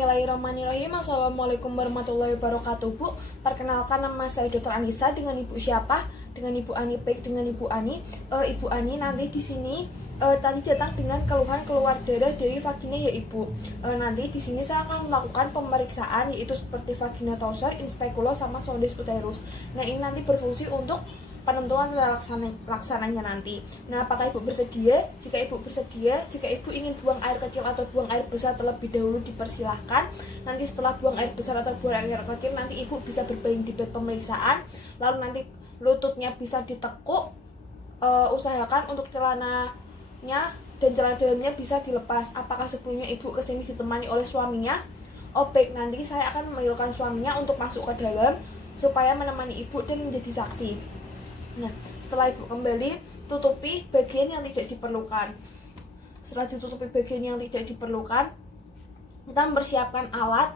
Bismillahirrahmanirrahim. Assalamualaikum warahmatullahi wabarakatuh. Bu, perkenalkan nama saya Dr. Anissa. Dengan Ibu siapa? Dengan Ibu Ani. Baik, dengan Ibu Ani. Ibu Ani nanti di sini tadi datang dengan keluhan keluar darah dari vagina ya Ibu. Nanti di sini saya akan melakukan pemeriksaan yaitu seperti vagina torser, inspekulo sama sondes uterus. Nah, ini nanti berfungsi untuk penentuan laksananya nanti. Nah, apakah Ibu bersedia? Jika Ibu bersedia, jika Ibu ingin buang air kecil atau buang air besar terlebih dahulu dipersilahkan. Nanti setelah buang air besar atau buang air kecil, nanti Ibu bisa berbaring di bed pemeriksaan. Lalu nanti lututnya bisa ditekuk. Usahakan untuk celananya dan celana dalamnya bisa dilepas. Apakah sebelumnya Ibu kesini ditemani oleh suaminya? Oh baik, nanti saya akan memanggilkan suaminya untuk masuk ke dalam supaya menemani Ibu dan menjadi saksi. Nah, setelah Ibu kembali, tutupi bagian yang tidak diperlukan. Setelah ditutupi bagian yang tidak diperlukan, kita mempersiapkan alat.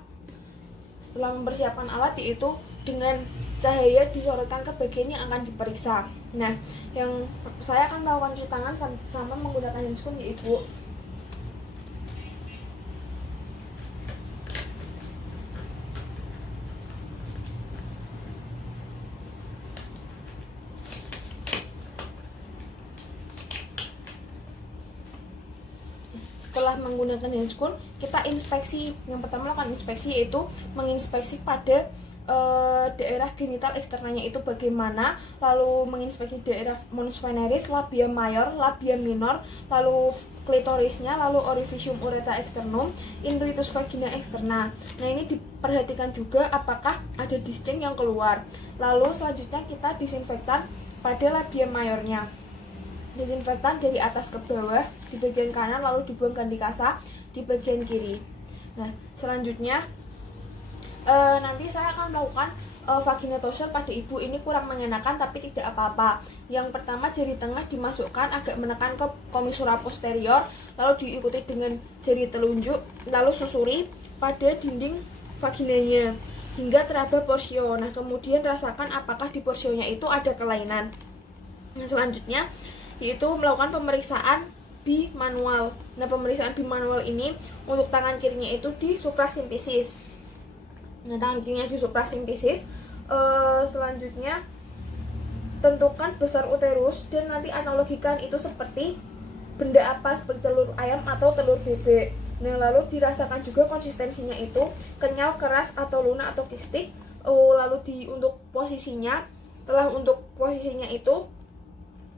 Setelah mempersiapkan alat, yaitu dengan cahaya disorotkan ke bagian yang akan diperiksa. Nah, yang saya akan melakukan cuci tangan sama menggunakan handscoon ya Ibu. Setelah menggunakan handscoon, kita inspeksi. Yang pertama lakukan inspeksi yaitu menginspeksi pada daerah genital eksternanya itu bagaimana, lalu menginspeksi daerah mons veneris, labia mayor, labia minor, lalu klitorisnya, lalu orificium uretra externum, intuitus vagina externa. Nah, ini diperhatikan juga apakah ada discharge yang keluar. Lalu selanjutnya kita disinfektan pada labia mayornya. Disinfektan dari atas ke bawah di bagian kanan, lalu dibuang ganti kasa di bagian kiri. Nah, selanjutnya nanti saya akan melakukan vagina torser pada Ibu. Ini kurang mengenakan tapi tidak apa-apa. Yang pertama, jari tengah dimasukkan agak menekan ke komisura posterior, lalu diikuti dengan jari telunjuk, lalu susuri pada dinding vaginanya hingga teraba porsio. Nah, kemudian rasakan apakah di porsionya itu ada kelainan. Nah, selanjutnya yaitu melakukan pemeriksaan bimanual. Nah, pemeriksaan bimanual ini untuk tangan kirinya itu di suprasimfisis. Nah, tangan kirinya di suprasimfisis. Selanjutnya tentukan besar uterus dan nanti analogikan itu seperti benda apa, seperti telur ayam atau telur bebek. Nah, lalu dirasakan juga konsistensinya itu kenyal, keras atau lunak atau kistik. Lalu untuk posisinya, setelah untuk posisinya itu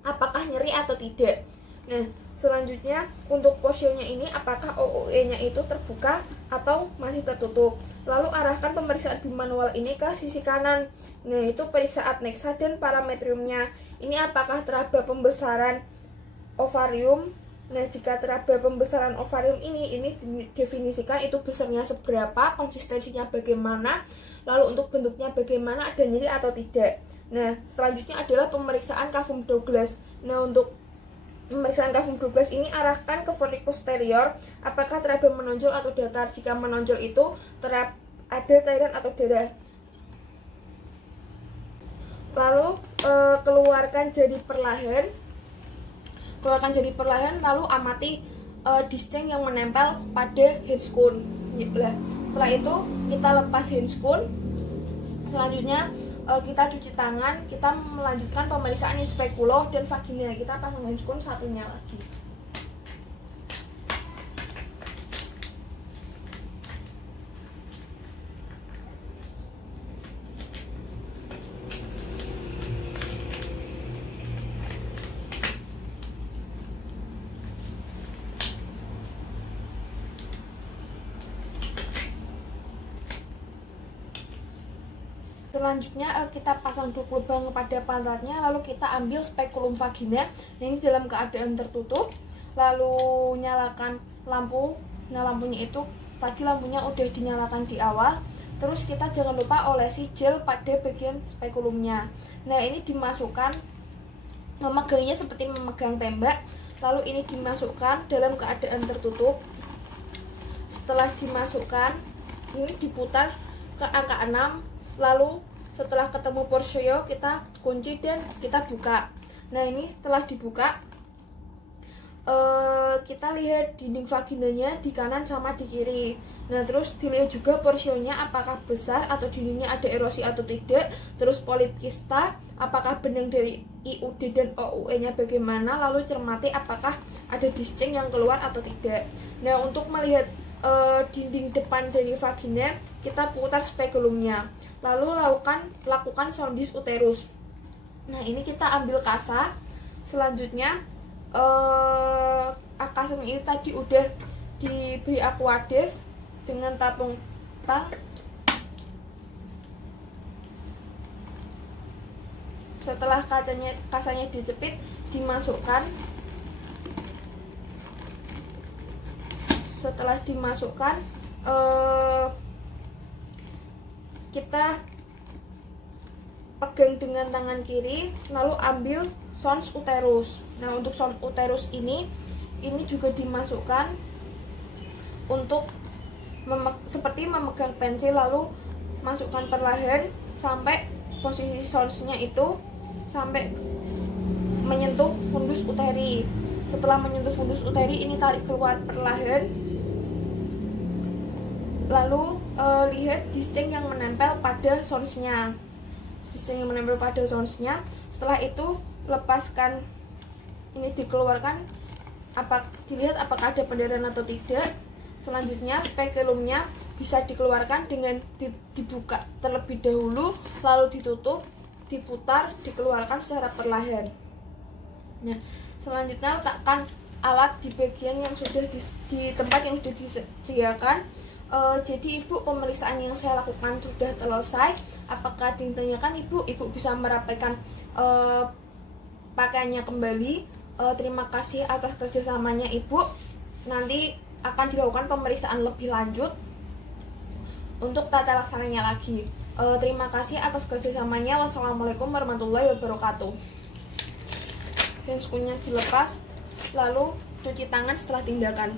apakah nyeri atau tidak. Nah, selanjutnya untuk porsionya ini apakah OOE-nya itu terbuka atau masih tertutup. Lalu arahkan pemeriksaan bimanual ini ke sisi kanan. Nah, itu periksa adnexa dan parametriumnya. Ini apakah teraba pembesaran ovarium. Nah, jika teraba pembesaran ovarium ini didefinisikan itu besarnya seberapa, konsistensinya bagaimana, lalu untuk bentuknya bagaimana, ada nyeri atau tidak. Nah, selanjutnya adalah pemeriksaan cavum Douglas. Nah, untuk pemeriksaan cavum Douglas ini arahkan ke fornix posterior, apakah teraba menonjol atau datar. Jika menonjol itu ada cairan atau darah. Lalu keluarkan jari perlahan, lalu amati discharge yang menempel pada handscoon. Setelah itu kita lepas handscoon. Selanjutnya kita cuci tangan, kita melanjutkan pemeriksaan inspekulo dan vagina. Kita pasang handscoon satunya lagi. Selanjutnya kita pasang duk lubang pada pantatnya, lalu kita ambil spekulum vagina. Nah, ini dalam keadaan tertutup. Lalu nyalakan lampu. Nah, lampunya itu tadi lampunya udah dinyalakan di awal. Terus kita jangan lupa olesi gel pada bagian spekulumnya. Nah, ini dimasukkan, memegangnya seperti memegang tembak. Lalu ini dimasukkan dalam keadaan tertutup. Setelah dimasukkan, ini diputar ke angka 6. Lalu setelah ketemu porsio kita kunci dan kita buka. Nah, ini setelah dibuka kita lihat dinding vaginanya di kanan sama di kiri. Nah, terus dilihat juga porsionya apakah besar atau dindingnya ada erosi atau tidak. Terus polip kista, apakah benang dari IUD dan OUE-nya bagaimana. Lalu cermati apakah ada disceng yang keluar atau tidak. Nah, untuk melihat dinding depan dari vagina, kita putar spekulumnya. Lalu lakukan sondis uterus. Nah, ini kita ambil kasa. Selanjutnya kasanya ini tadi udah diberi aquades dengan tabung tang. Setelah kasanya dijepit, dimasukkan. Setelah dimasukkan, kita pegang dengan tangan kiri, lalu ambil sons uterus. Nah, untuk sons uterus ini juga dimasukkan untuk seperti memegang pensil, lalu masukkan perlahan sampai posisi sonsnya itu sampai menyentuh fundus uteri. Setelah menyentuh fundus uteri, ini tarik keluar perlahan. Lalu lihat disceng yang menempel pada sonsnya. Setelah itu lepaskan, ini dikeluarkan, dilihat apakah ada pendarahan atau tidak. Selanjutnya spekulumnya bisa dikeluarkan dengan dibuka terlebih dahulu, lalu ditutup, diputar, dikeluarkan secara perlahan. Nah, selanjutnya letakkan alat di bagian yang sudah di tempat yang sudah disediakan. Jadi ibu, pemeriksaan yang saya lakukan sudah selesai. Apakah ditanyakan ibu bisa merapikan pakaiannya kembali. Terima kasih atas kerjasamanya ibu. Nanti akan dilakukan pemeriksaan lebih lanjut untuk tata laksananya lagi. Terima kasih atas kerjasamanya. Wassalamualaikum warahmatullahi wabarakatuh. Handscoon-nya dilepas, lalu cuci tangan setelah tindakan.